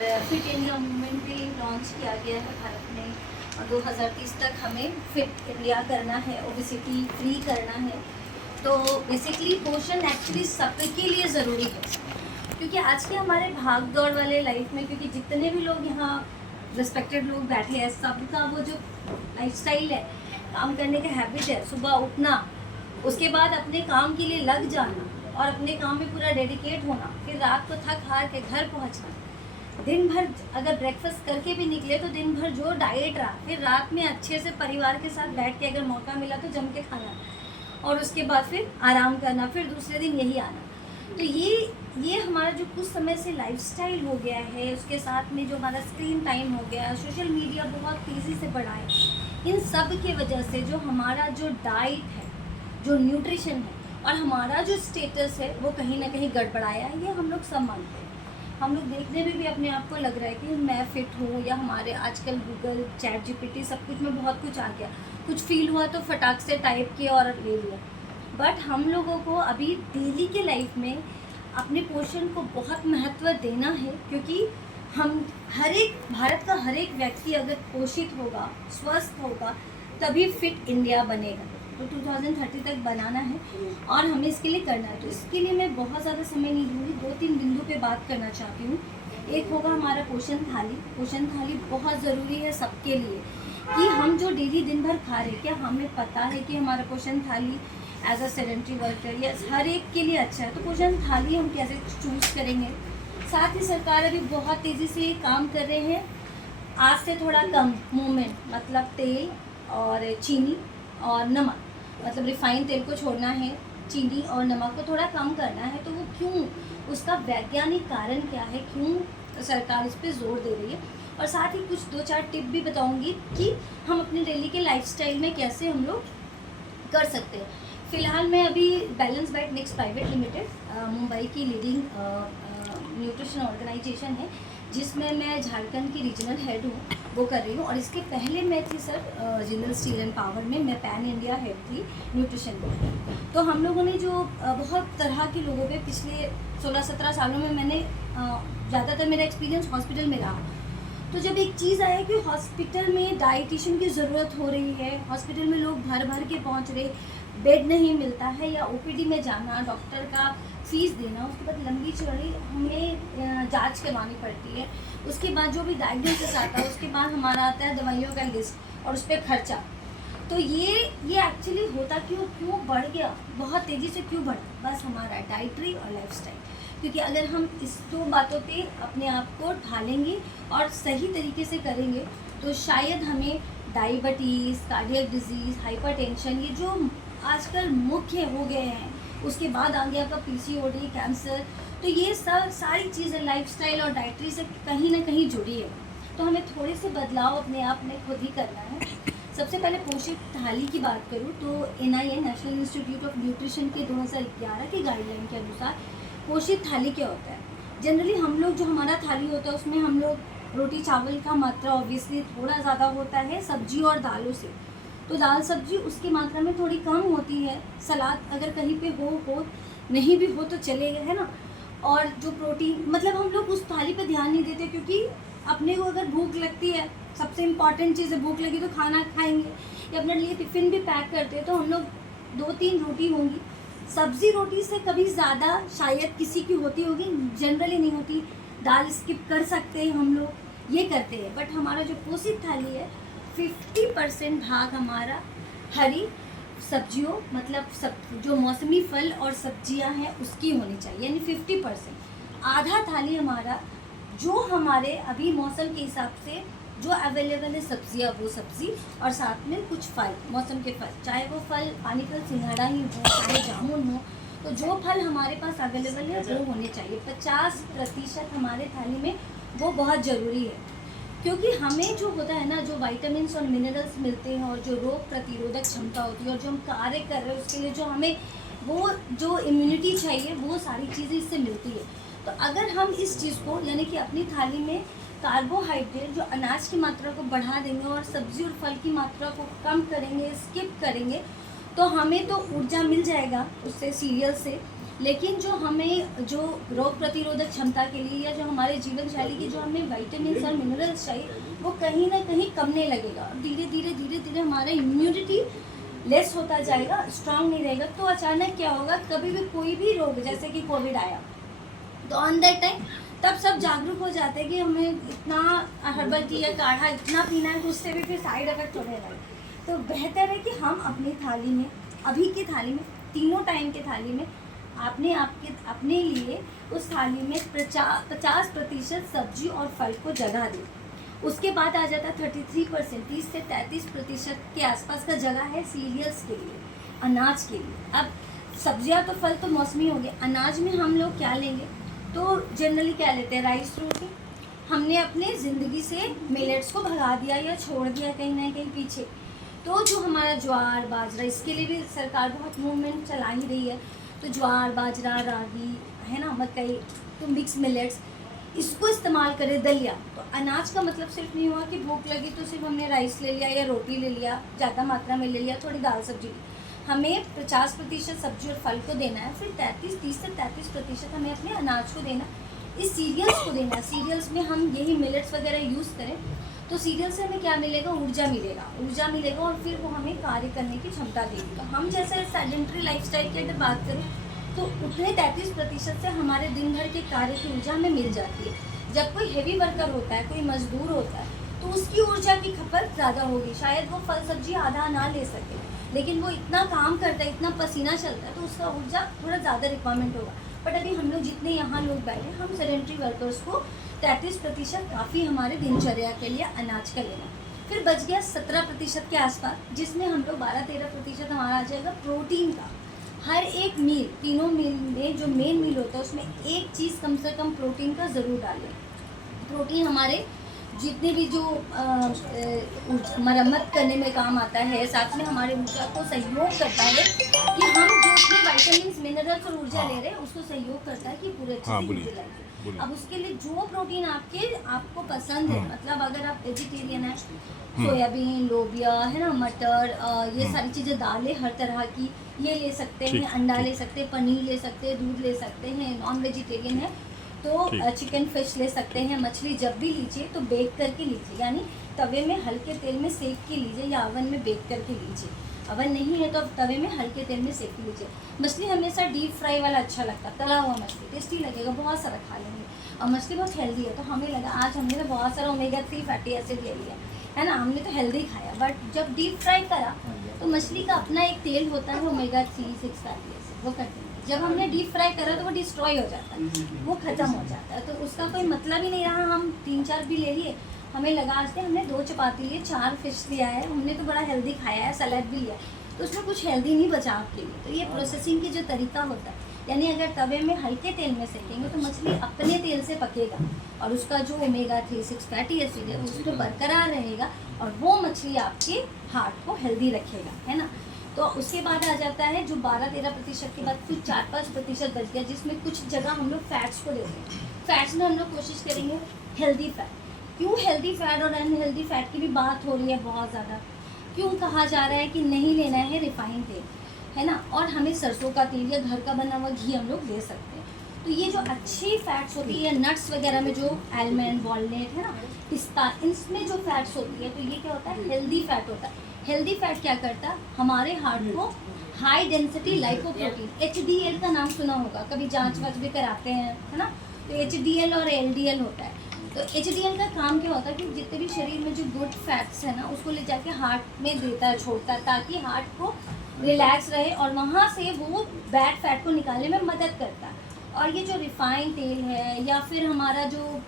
Fit India movement भी launch किया गया है भारत में और 2030 तक हमें फिट इंडिया करना है, ओबेसिटी फ्री करना है। तो बेसिकली पोषण एक्चुअली सबके लिए ज़रूरी है, क्योंकि आज के हमारे भाग दौड़ वाले लाइफ में, क्योंकि जितने भी लोग यहाँ रिस्पेक्टेड लोग बैठे हैं, सबका वो जो लाइफस्टाइल है, काम करने का हैबिट है, सुबह उठना, उसके बाद अपने काम के लिए लग जाना और अपने काम में पूरा डेडिकेट होना, फिर रात को थक हार के घर पहुँचना, दिन भर अगर ब्रेकफास्ट करके भी निकले तो दिन भर जो डाइट रहा, फिर रात में अच्छे से परिवार के साथ बैठ के अगर मौका मिला तो जम के खाना और उसके बाद फिर आराम करना, फिर दूसरे दिन यही आना। तो ये हमारा जो कुछ समय से लाइफस्टाइल हो गया है, उसके साथ में जो हमारा स्क्रीन टाइम हो गया, सोशल मीडिया बहुत तेज़ी से बढ़ा है, इन सब की वजह से जो हमारा जो डाइट है, जो न्यूट्रिशन है और हमारा जो स्टेटस है, वो कहीं ना कहीं गड़बड़ाया है। ये हम लोग सब मानते हैं। हम लोग देखने में भी अपने आप को लग रहा है कि मैं फ़िट हूँ, या हमारे आजकल गूगल, चैट जीपीटी, सब कुछ में बहुत कुछ आ गया, कुछ फील हुआ तो फटाक से टाइप किया और ले लिया। बट हम लोगों को अभी डेली के लाइफ में अपने पोषण को बहुत महत्व देना है, क्योंकि हम भारत का हर एक व्यक्ति अगर पोषित होगा, स्वस्थ होगा, तभी फिट इंडिया बनेगा। तो 2030 तक बनाना है और हमें इसके लिए करना है। तो इसके लिए मैं बहुत ज़्यादा समय नहीं दूँगी, 2-3 बिंदु पे बात करना चाहती हूँ। एक होगा हमारा पोषण थाली। पोषण थाली बहुत ज़रूरी है सबके लिए, कि हम जो डेली दिन भर खा रहे हैं, क्या हमें पता है कि हमारा पोषण थाली एज अ सेडेंटरी वर्कर या हर एक के लिए अच्छा है। तो पोषण थाली हम कैसे चूज़ करेंगे। साथ ही सरकार अभी बहुत तेज़ी से काम कर रहे हैं, आज से थोड़ा कम मूवमेंट, मतलब तेल और चीनी और नमक, मतलब रिफाइंड तेल को छोड़ना है, चीनी और नमक को थोड़ा कम करना है। तो वो क्यों, उसका वैज्ञानिक कारण क्या है, क्यों सरकार इस पे जोर दे रही है, और साथ ही कुछ 2-4 टिप भी बताऊंगी कि हम अपने डेली के लाइफस्टाइल में कैसे हम लोग कर सकते हैं। फ़िलहाल मैं अभी balance diet next private limited Mumbai की लीडिंग न्यूट्रिशन ऑर्गेनाइजेशन है, जिसमें मैं झारखंड की रीजनल हेड हूँ, वो कर रही हूँ। और इसके पहले मैं थी sir Jindal steel and power में, मैं पैन इंडिया हेड थी न्यूट्रिशन में। तो हम लोगों ने जो बहुत तरह के लोगों पे पिछले 16-17 सालों में मैंने ज़्यादातर मेरा एक्सपीरियंस हॉस्पिटल में रहा। तो जब एक चीज़ आया कि हॉस्पिटल में डाइटिशियन की ज़रूरत हो रही है, हॉस्पिटल में लोग भर भर के पहुँच रहे, बेड नहीं मिलता है, या ओपीडी में जाना, डॉक्टर का फीस देना, उसके बाद लंबी चौड़ी हमें जांच करवानी पड़ती है, उसके बाद जो भी डायग्नोसिस आता है, उसके बाद हमारा आता है दवाइयों का लिस्ट और उस पर खर्चा। तो ये एक्चुअली होता क्यों बढ़ गया, बहुत तेज़ी से क्यों बढ़ा, बस हमारा डाइटरी और लाइफस्टाइल। क्योंकि अगर हम इस 2 बातों पे अपने आप को ढालेंगे और सही तरीके से करेंगे, तो शायद हमें डायबिटीज़, कार्डियक डिजीज़, हाइपरटेंशन, ये जो आजकल मुख्य हो गए हैं, उसके बाद आ गया आपका पीसीओडी, कैंसर, तो ये सब सारी चीज़ें लाइफस्टाइल और डाइटरी से कहीं ना कहीं जुड़ी है। तो हमें थोड़े से बदलाव अपने आप में खुद ही करना है। सबसे पहले पोषित थाली की बात करूँ तो NIN, national institute of nutrition के 2011 की गाइडलाइन के अनुसार पोषित थाली क्या होता है। जनरली हम लोग जो हमारा थाली होता है, उसमें हम लोग रोटी चावल का मात्रा ऑब्वियसली थोड़ा ज़्यादा होता है, सब्जी और दालों से, तो दाल सब्जी उसकी मात्रा में थोड़ी कम होती है। सलाद अगर कहीं पे हो नहीं भी हो तो चलेगा, है ना। और जो प्रोटीन, मतलब हम लोग उस थाली पे ध्यान नहीं देते, क्योंकि अपने को अगर भूख लगती है, सबसे इम्पॉर्टेंट चीज़ है, भूख लगी तो खाना खाएंगे, या अपने लिए टिफ़िन भी पैक करते हैं, तो हम लोग 2-3 रोटी होंगी, सब्ज़ी रोटी से कभी ज़्यादा शायद किसी की होती होगी, जनरली नहीं होती। दाल स्किप कर सकते हैं हम लोग, ये करते हैं। बट हमारा जो पोषित थाली है, 50% भाग हमारा हरी सब्जियों, मतलब जो मौसमी फल और सब्जियां हैं उसकी होनी चाहिए, यानी 50%। आधा थाली हमारा जो हमारे अभी मौसम के हिसाब से जो अवेलेबल है सब्जियां, वो सब्जी, और साथ में कुछ फल, मौसम के फल, चाहे वो फल पानी फल सिंघाड़ा ही हो, चाहे जामुन हो, तो जो फल हमारे पास अवेलेबल है वो होने चाहिए। 50% हमारे थाली में वो बहुत ज़रूरी है, क्योंकि हमें जो होता है ना, जो विटामिन्स और मिनरल्स मिलते हैं, और जो रोग प्रतिरोधक क्षमता होती है, और जो हम कार्य कर रहे हैं उसके लिए जो हमें वो जो इम्यूनिटी चाहिए, वो सारी चीज़ें इससे मिलती है। तो अगर हम इस चीज़ को, यानी कि अपनी थाली में कार्बोहाइड्रेट, जो अनाज की मात्रा को बढ़ा देंगे और सब्जी और फल की मात्रा को कम करेंगे, स्किप करेंगे, तो हमें तो ऊर्जा मिल जाएगा उससे, सीरियल से, लेकिन जो हमें जो रोग प्रतिरोधक क्षमता के लिए या जो हमारे जीवन शैली की जो हमें विटामिन और मिनरल्स चाहिए वो कहीं ना कहीं कमने लगेगा और धीरे धीरे हमारा इम्यूनिटी लेस होता जाएगा, स्ट्रांग नहीं रहेगा। तो अचानक क्या होगा, कभी भी कोई भी रोग जैसे कि कोविड आया तो ऑन दैट टाइम तब सब जागरूक हो जाते हैं कि हमें इतना हर्बल टी या काढ़ा इतना पीना है, तो उससे भी फिर साइड इफेक्ट होने लगे। तो बेहतर है कि हम अपनी थाली में, अभी की थाली में, तीनों टाइम की थाली में आपने अपने लिए उस थाली में 50% सब्जी और फल को जगह दें। उसके बाद आ जाता है 33%, 30 से 33% के आसपास का जगह है सीरियल्स के लिए, अनाज के लिए। अब सब्जियां तो फल तो मौसमी हो गए, अनाज में हम लोग क्या लेंगे, तो जनरली क्या लेते हैं, राइस रोटी। हमने अपने ज़िंदगी से मिलेट्स को भगा दिया या छोड़ दिया कहीं ना कहीं पीछे। तो जो हमारा ज्वार बाजरा, इसके लिए भी सरकार बहुत मूवमेंट चला ही रही है। तो ज्वार बाजरा रागी है ना, मकई, तो मिक्स मिलेट्स, इसको इस्तेमाल करें। दलिया, तो अनाज का मतलब सिर्फ नहीं हुआ कि भूख लगी तो सिर्फ हमने राइस ले लिया या रोटी ले लिया, ज़्यादा मात्रा में ले लिया, थोड़ी दाल सब्जी ली। हमें 50% सब्जी और फल को देना है, फिर 30 से 33% हमें अपने अनाज को देना, इस सीरियल्स को देना। सीरियल्स में हम यही मिलेट्स वगैरह यूज़ करें तो सीरियल से हमें क्या मिलेगा, ऊर्जा मिलेगा और फिर वो हमें कार्य करने की क्षमता देगी। हम जैसे सेडेंटरी लाइफस्टाइल की अगर बात करें तो उतने 33% से हमारे दिन भर के कार्य की ऊर्जा हमें मिल जाती है। जब कोई हेवी वर्कर होता है, कोई मजदूर होता है, तो उसकी ऊर्जा की खपत ज़्यादा होगी। शायद वो फल सब्जी आधा ना ले सके, लेकिन वो इतना काम करता है, इतना पसीना चलता है, तो उसका ऊर्जा थोड़ा ज़्यादा रिक्वायरमेंट होगा। बट अभी हम लोग जितने यहाँ लोग बैठे, हम सेडेंटरी वर्कर्स को 33% काफ़ी हमारे दिनचर्या के लिए अनाज का लेना। फिर बच गया 17% के आसपास, जिसमें हम लोग 12-13% हमारा आ जाएगा प्रोटीन का। हर एक मील, तीनों मील में जो मेन मील होता है उसमें एक चीज़ कम से कम प्रोटीन का ज़रूर डालें। प्रोटीन हमारे जितने भी जो मरम्मत करने में काम आता है, साथ में हमारे ऊर्जा को सहयोग करता है कि हम जो अपने विटामिन मिनरल्स और ऊर्जा ले रहे हैं उसको सहयोग करता है कि पूरे अच्छे से। अब उसके लिए जो प्रोटीन आपको पसंद है, मतलब अगर आप वेजिटेरियन है, सोयाबीन, लोबिया है ना, मटर, ये सारी चीज़ें, दालें हर तरह की ये ले सकते हैं, अंडा ले सकते हैं, पनीर ले सकते हैं, दूध ले सकते हैं। नॉन वेजिटेरियन है तो चिकन फिश ले सकते हैं। मछली जब भी लीजिए तो बेक करके लीजिए, यानी तवे में हल्के तेल में सेक के लीजिए या ओवन में बेक करके लीजिए। ओवन नहीं है तो तवे में हल्के तेल में सेक लीजिए। मछली हमेशा डीप फ्राई वाला अच्छा लगता है, तला हुआ मछली टेस्टी लगेगा, बहुत सारा खा लेंगे। और मछली बहुत हेल्दी है, तो हमें लगा आज हमने तो बहुत सारा ओमेगा 3 फैटी एसिड ले लिया है ना, हमने तो हेल्दी खाया। बट जब डीप फ्राई करा तो मछली का अपना एक तेल होता है ओमेगा 3-6 फैटी एसिड, वो करते हैं। जब हमने डीप फ्राई करा तो वो डिस्ट्रॉय हो जाता है, वो ख़त्म हो जाता है। तो उसका कोई मतलब ही नहीं रहा। हम 3-4 भी ले लिए, हमें लगा आज से हमने 2 चपाती लिए, 4 फिश लिया है, हमने तो बड़ा हेल्दी खाया है, सलाद भी लिया, तो उसमें कुछ हेल्दी नहीं बचा आपके लिए। तो ये प्रोसेसिंग की जो तरीका होता है, यानी अगर तवे में हल्के तेल में सेकेंगे तो मछली अपने तेल से पकेगा और उसका जो ओमेगा 3-6 फैटी एसिड है उसको बरकरार रहेगा और वो मछली आपके हार्ट को हेल्दी रखेगा, है ना। तो उसके बाद आ जाता है जो 12-13% के बाद फिर 4-5% बच गया, जिसमें कुछ जगह हम लोग फैट्स को देते हैं। फैट्स में हम लोग कोशिश करेंगे हेल्दी फैट। क्यों हेल्दी फैट और अनहेल्दी फैट की भी बात हो रही है बहुत ज़्यादा, क्यों कहा जा रहा है कि नहीं लेना है रिफाइंड तेल, है ना, और हमें सरसों का तेल या घर का बना हुआ घी हम लोग ले सकते हैं। तो ये जो अच्छी फैट्स होती है, नट्स वगैरह में जो आलमंड, वॉलनट है ना, पिस्ता, इसमें जो फैट्स होती है, तो ये क्या होता है, हेल्दी फैट होता है। हेल्दी फैट क्या करता है, हमारे हार्ट को हाई डेंसिटी लाइपोप्रोटीन, HDL का नाम सुना होगा, कभी जांच वाच भी कराते हैं, है ना। तो HDL और LDL होता है। तो HDL का काम क्या होता है कि जितने भी शरीर में जो गुड फैट्स है ना उसको ले जाके हार्ट में देता है, छोड़ता है, ताकि हार्ट को रिलैक्स रहे और वहाँ से वो बैड फैट को निकालने में मदद करता है। और ये जो रिफाइंड तेल है या फिर हमारा जो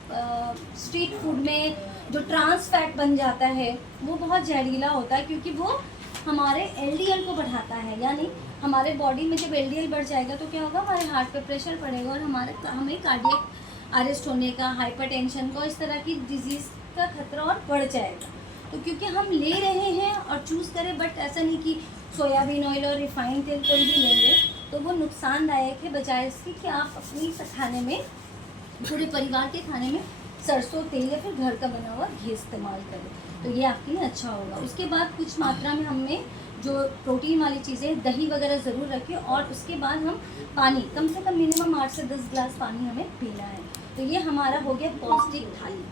स्ट्रीट फूड में जो ट्रांस फैट बन जाता है वो बहुत जहरीला होता है, क्योंकि वो हमारे LDL को बढ़ाता है। यानी हमारे बॉडी में जब LDL बढ़ जाएगा तो क्या होगा, हमारे हार्ट पे प्रेशर पड़ेगा और हमें कार्डियक अरेस्ट होने का, हाइपरटेंशन का, इस तरह की डिजीज़ का खतरा और बढ़ जाएगा। तो क्योंकि हम ले रहे हैं और चूज़ करें, बट ऐसा नहीं कि सोयाबीन ऑयल और रिफाइंड तेल कोई भी लेंगे तो वो नुकसानदायक है, बजाय इसके कि आप अपनी खाने में, पूरे परिवार के खाने में सरसों तेल या फिर घर का बना हुआ घी इस्तेमाल करें, तो ये आपके लिए अच्छा होगा। उसके बाद कुछ मात्रा में हमें जो प्रोटीन वाली चीज़ें, दही वगैरह ज़रूर रखें, और उसके बाद हम पानी कम से कम मिनिमम 8 से 10 ग्लास पानी हमें पीना है। तो ये हमारा हो गया पौष्टिक थाली।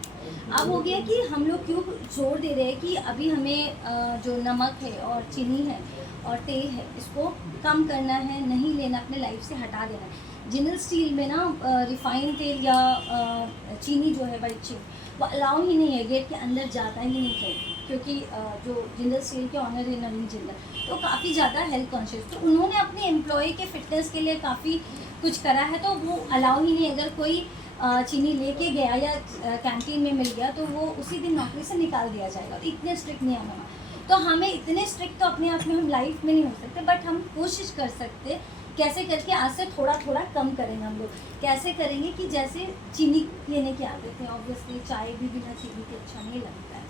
अब हो गया कि हम लोग क्यों जोर दे रहे हैं कि अभी हमें जो नमक है और चीनी है और तेल है इसको कम करना है, नहीं लेना, अपने लाइफ से हटा देना है। जिंदल स्टील में ना रिफाइंड तेल या चीनी जो है वाइट चीनी वो अलाउ ही नहीं है, गेट के अंदर जाता ही नहीं है, क्योंकि जो जिंदल स्टील के ऑनर है नवीन जिंदल, तो काफ़ी ज़्यादा हेल्थ कॉन्शियस, तो उन्होंने अपने एम्प्लॉय के फिटनेस के लिए काफ़ी कुछ करा है, तो वो अलाउ ही नहीं। अगर कोई चीनी लेके गया या कैंटीन में मिल गया तो वो उसी दिन नौकरी से निकाल दिया जाएगा। तो इतने स्ट्रिक्ट नहीं होना, तो हमें इतने स्ट्रिक्ट तो अपने आप में हम लाइफ में नहीं हो सकते, बट हम कोशिश कर सकते कैसे करके आज से थोड़ा थोड़ा कम करेंगे। हम लोग कैसे करेंगे कि जैसे चीनी लेने की आदत है, ऑब्वियसली चाय भी बिना चीनी के अच्छा नहीं लगता है,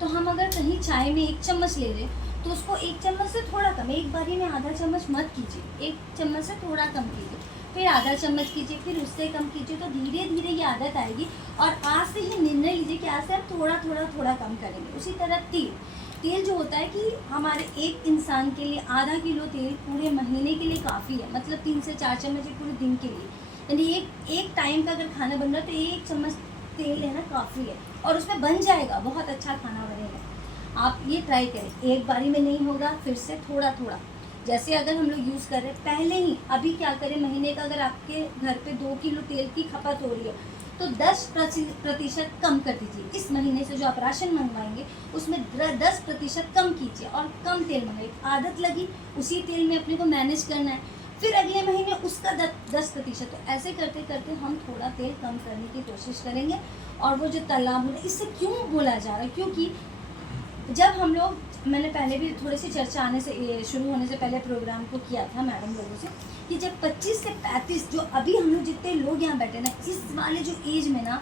तो हम अगर कहीं चाय में 1 चम्मच ले रहे तो उसको 1 चम्मच से थोड़ा कम, एक बारी में आधा चम्मच मत कीजिए, 1 चम्मच से थोड़ा कम कीजिए, फिर आधा चम्मच कीजिए, फिर उससे कम कीजिए, तो धीरे धीरे ये आदत आएगी। और आज से ही निर्णय लीजिए कि आज से हम थोड़ा थोड़ा थोड़ा कम करेंगे। उसी तरह तेल जो होता है कि हमारे एक इंसान के लिए आधा किलो तेल पूरे महीने के लिए काफ़ी है, मतलब 3 से 4 चम्मच पूरे दिन के लिए, यानी एक टाइम का अगर खाना बन रहा है तो 1 चम्मच तेल लेना काफ़ी है, और उसमें बन जाएगा, बहुत अच्छा खाना बनेगा। आप ये ट्राई करें, एक बारी में नहीं होगा, फिर से थोड़ा थोड़ा, जैसे अगर हम लोग यूज़ कर रहे हैं पहले ही, अभी क्या करें, महीने का अगर आपके घर पे 2 किलो तेल की खपत हो रही है तो 10% कम कर दीजिए। इस महीने से जो आप राशन मंगवाएंगे उसमें 10% कम कीजिए और कम तेल मंगाइए। आदत लगी, उसी तेल में अपने को मैनेज करना है, फिर अगले महीने उसका 10%। तो ऐसे करते करते हम थोड़ा तेल कम करने की कोशिश करेंगे। और वो जो तला भुना, इससे क्यों बोला जा रहा है, क्योंकि जब हम लोग, मैंने पहले भी थोड़ी सी चर्चा आने से शुरू होने से पहले प्रोग्राम को किया था मैडम लोगों से, कि जब 25 से 35 जो अभी हम लोग जितने लोग यहाँ बैठे ना, इस वाले जो एज में ना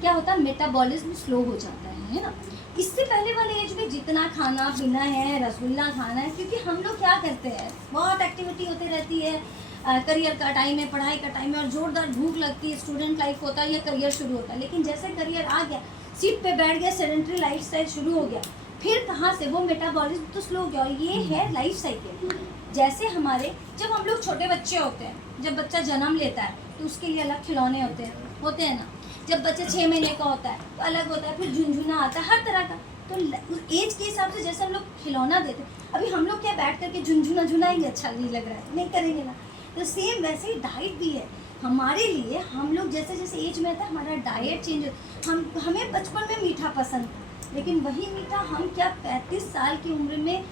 क्या होता है, मेटाबॉलिज्म स्लो हो जाता है ना। इससे पहले वाले एज में जितना खाना पीना है, रसगुल्ला खाना है, क्योंकि हम लोग क्या करते हैं, बहुत एक्टिविटी होती रहती है, करियर का टाइम है, पढ़ाई का टाइम है, और जोरदार भूख लगती है, स्टूडेंट लाइफ होता है या करियर शुरू होता है। लेकिन जैसे करियर आ गया, सीट पे बैठ गया, सेडेंटरी लाइफस्टाइल शुरू हो गया, फिर कहाँ से वो मेटाबॉलिज्म तो स्लो हो गया। और ये है लाइफ साइकिल। जैसे हमारे, जब हम लोग छोटे बच्चे होते हैं, जब बच्चा जन्म लेता है तो उसके लिए अलग खिलौने होते हैं ना। जब बच्चा 6 महीने का होता है तो अलग होता है, फिर झुनझुना आता है, हर तरह का। तो उस एज के हिसाब से जैसे हम लोग खिलौना देते हैं, अभी हम लोग क्या बैठ करके झुनझुना झुनाएंगे, अच्छा नहीं लग रहा है, नहीं करेंगे ना। तो सेम वैसे ही डाइट भी है हमारे लिए। हम लोग जैसे जैसे एज में आता है हमारा डाइट चेंज, हमें बचपन में मीठा पसंद था, लेकिन वही मीठा हम क्या 35 साल की उम्र में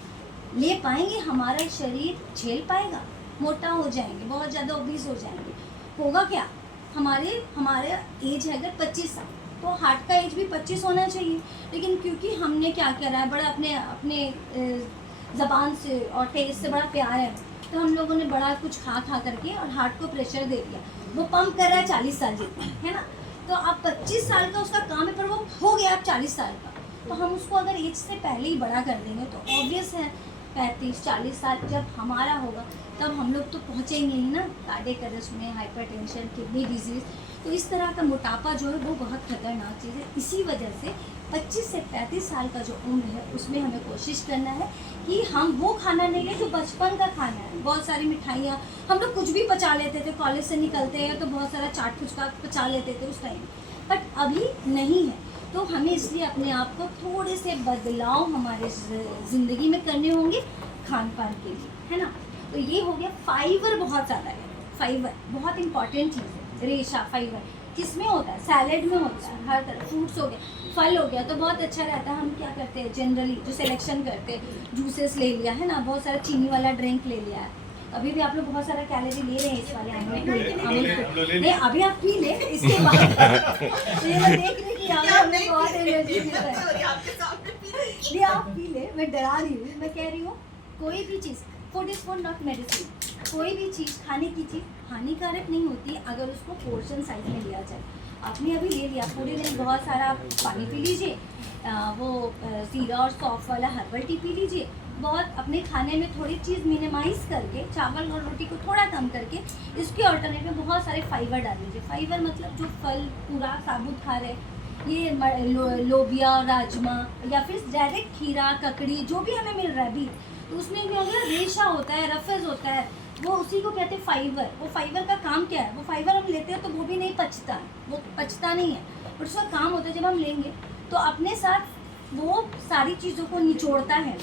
ले पाएंगे? हमारा शरीर झेल पाएगा? मोटा हो जाएंगे, बहुत ज़्यादा ओबीस हो जाएंगे, होगा क्या? हमारे एज है अगर 25 साल, तो हार्ट का एज भी 25 होना चाहिए। लेकिन क्योंकि हमने क्या करा है, बड़ा अपने ज़बान से और टेस्ट से बड़ा प्यार है, तो हम लोगों ने बड़ा कुछ खा करके और हार्ट को प्रेशर दे दिया, वो पंप कर रहा है 40 साल जितना, है ना। तो अब 25 साल का उसका काम है, पर वो हो गया अब 40 साल का, तो हम उसको अगर एज से पहले ही बड़ा कर देंगे तो ऑब्वियस है 35-40 साल जब हमारा होगा तब हम लोग तो पहुँचेंगे ही ना कार्डियक अरेस्ट में, हाइपरटेंशन, किडनी डिजीज़। तो इस तरह का मोटापा जो है वो बहुत खतरनाक चीज़ है। इसी वजह से 25 से 35 साल का जो उम्र है उसमें हमें कोशिश करना है कि हम वो खाना नहीं लें जो बचपन का खाना है। बहुत सारी मिठाइयाँ, हम लोग कुछ भी पचा लेते थे, कॉलेज से निकलते हैं तो बहुत सारा चाट फुचका पचा लेते थे उस टाइम, बट अभी नहीं है। तो हमें इसलिए अपने आप को थोड़े से बदलाव हमारे ज़िंदगी में करने होंगे खान पान के लिए, है ना। तो ये हो गया। फाइबर बहुत ज़्यादा है, फाइबर बहुत इंपॉर्टेंट चीज़ है। रेशा फाइबर किस में होता है? सैलेड में होता है, हर तरह। फ्रूट्स हो गया, फल हो गया, तो बहुत अच्छा रहता है। हम क्या करते हैं जनरली जो सिलेक्शन करते हैं, जूसेस ले लिया है ना, बहुत सारा चीनी वाला ड्रिंक ले लिया है। अभी भी आप लोग बहुत सारा कैलोरी ले रहे हैं इस वाले अमूल नहीं, अभी आप पी ले, इसके बाद ये मैं देख रही कि हमें बहुत एनर्जी मिल रहा है। नहीं आप पी ले, मैं डरा रही हूँ। मैं कह रही हूँ कोई भी चीज़, food is food not medicine. कोई भी चीज़, खाने की चीज़ हानिकारक नहीं होती अगर उसको पोर्शन साइज में लिया जाए। आपने अभी ले लिया, पूरे दिन बहुत सारा पानी पी लीजिए, वो जीरा और सौंफ वाला हर्बल टी पी लीजिए, बहुत अपने खाने में थोड़ी चीज़ मिनिमाइज़ करके, चावल और रोटी को थोड़ा कम करके, इसके ऑल्टरनेट में बहुत सारे फाइबर डाल लीजिए। फाइबर मतलब जो फल पूरा साबुत खा रहे, ये लोबिया, राजमा, या फिर डायरेक्ट खीरा, ककड़ी, जो भी हमें मिल रहा है भी, तो उसमें क्या हो गया, रेशा होता है, रफेज होता है, वो उसी को कहते हैं फाइबर। वो फाइबर का काम क्या है, वो फाइबर हम लेते हैं तो वो भी नहीं पचता है, वो पचता नहीं है, बट उसका काम होता है जब हम लेंगे तो अपने साथ वो सारी चीज़ों को निचोड़ता है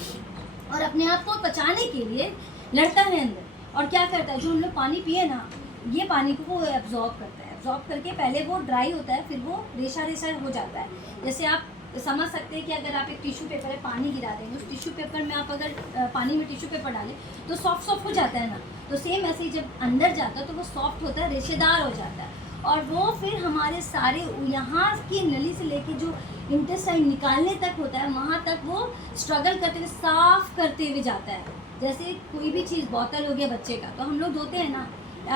और अपने आप को पचाने के लिए लड़ता है अंदर। और क्या करता है, जो हम लोग पानी पिए ना, ये पानी को वो एब्जॉर्ब करता है, एब्जॉर्ब करके पहले वो ड्राई होता है, फिर वो रेशा रेशा हो जाता है। जैसे आप समझ सकते हैं कि अगर आप एक टिश्यू पेपर है, पानी गिरा देंगे, उस टिश्यू पेपर में आप अगर पानी में टिश्यू पेपर डालें तो सॉफ्ट सॉफ्ट हो जाता है ना, तो सेम ऐसे ही जब अंदर जाता है तो वो सॉफ्ट होता है, रेशेदार हो जाता है, और वो फिर हमारे सारे यहाँ की नली से लेके जो इंटेस्टाइन निकालने तक होता है, वहाँ तक वो स्ट्रगल करते हुए साफ करते हुए जाता है। जैसे कोई भी चीज़, बोतल हो गया बच्चे का, तो हम लोग धोते हैं ना,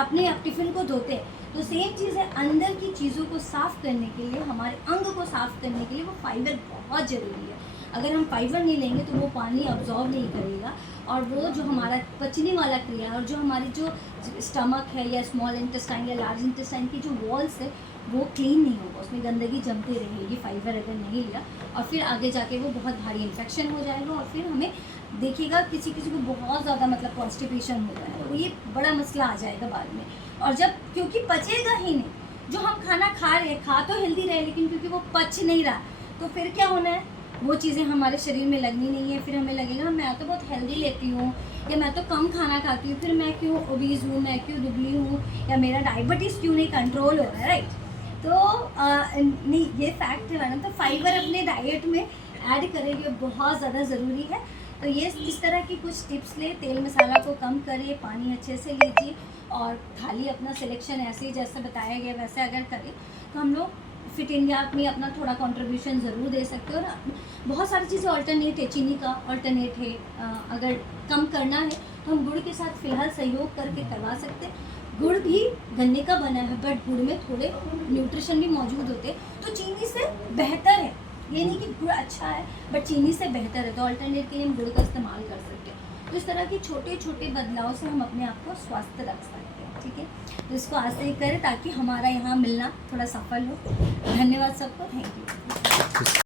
अपने टिफ़िन को धोते हैं, तो सेम चीज़ है, अंदर की चीज़ों को साफ़ करने के लिए, हमारे अंग को साफ़ करने के लिए वो फाइबर बहुत ज़रूरी है। अगर हम फाइबर नहीं लेंगे तो वो पानी अब्जॉर्ब नहीं करेगा, और वो जो हमारा पचने वाला क्रिया और जो हमारी जो स्टमक है या स्मॉल इंटेस्टाइन या लार्ज इंटेस्टाइन की जो वॉल्स है वो क्लीन नहीं होगा, उसमें गंदगी जमती रहेगी फाइबर अगर नहीं लिया, और फिर आगे जाके वो बहुत भारी इन्फेक्शन हो जाएगा, और फिर हमें देखिएगा किसी किसी को बहुत ज़्यादा मतलब कॉन्स्टिपेशन हो रहा है, तो ये बड़ा मसला आ जाएगा बाद में। और जब, क्योंकि पचेगा ही नहीं, जो हम खाना खा रहे हैं, खा तो हेल्दी रहे, लेकिन क्योंकि वो पच नहीं रहा, तो फिर क्या होना है, वो चीज़ें हमारे शरीर में लगनी नहीं है, फिर हमें लगेगा मैं तो बहुत हेल्दी लेती हूँ, या मैं तो कम खाना खाती हूँ, फिर मैं क्यों ओबीज हूँ, मैं क्यों दुबली हूँ, या मेरा डायबिटीज़ क्यों नहीं कंट्रोल हो रहा है, राइट। तो नहीं, ये फैक्ट है मैडम। तो फाइबर अपने डाइट में ऐड करेंगे, बहुत ज़्यादा ज़रूरी है। तो ये इस तरह की कुछ टिप्स ले, तेल मसाला को कम करिए, पानी अच्छे से लीजिए, और थाली अपना सिलेक्शन ऐसे ही जैसे बताया गया वैसे अगर करें तो हम लोग फिट इंडिया में अपना थोड़ा कंट्रीब्यूशन ज़रूर दे सकते हो। और बहुत सारी चीज़ें ऑल्टरनेट है, चीनी का ऑल्टरनेट है, अगर कम करना है तो हम गुड़ के साथ फ़िलहाल सहयोग करके करवा सकते हैं। गुड़ भी गन्ने का बना है, बट गुड़ में थोड़े न्यूट्रिशन भी मौजूद होते हैं, तो चीनी से बेहतर है। ये नहीं कि गुड़ अच्छा है बट चीनी से बेहतर है, तो ऑल्टरनेट के लिए हम गुड़ का इस्तेमाल कर सकते हैं। तो इस तरह के छोटे छोटे बदलाव से हम अपने आप को स्वस्थ रख सकते हैं, ठीक है। तो इसको आज से ही करें ताकि हमारा यहाँ मिलना थोड़ा सफल हो। धन्यवाद सबको, थैंक यू।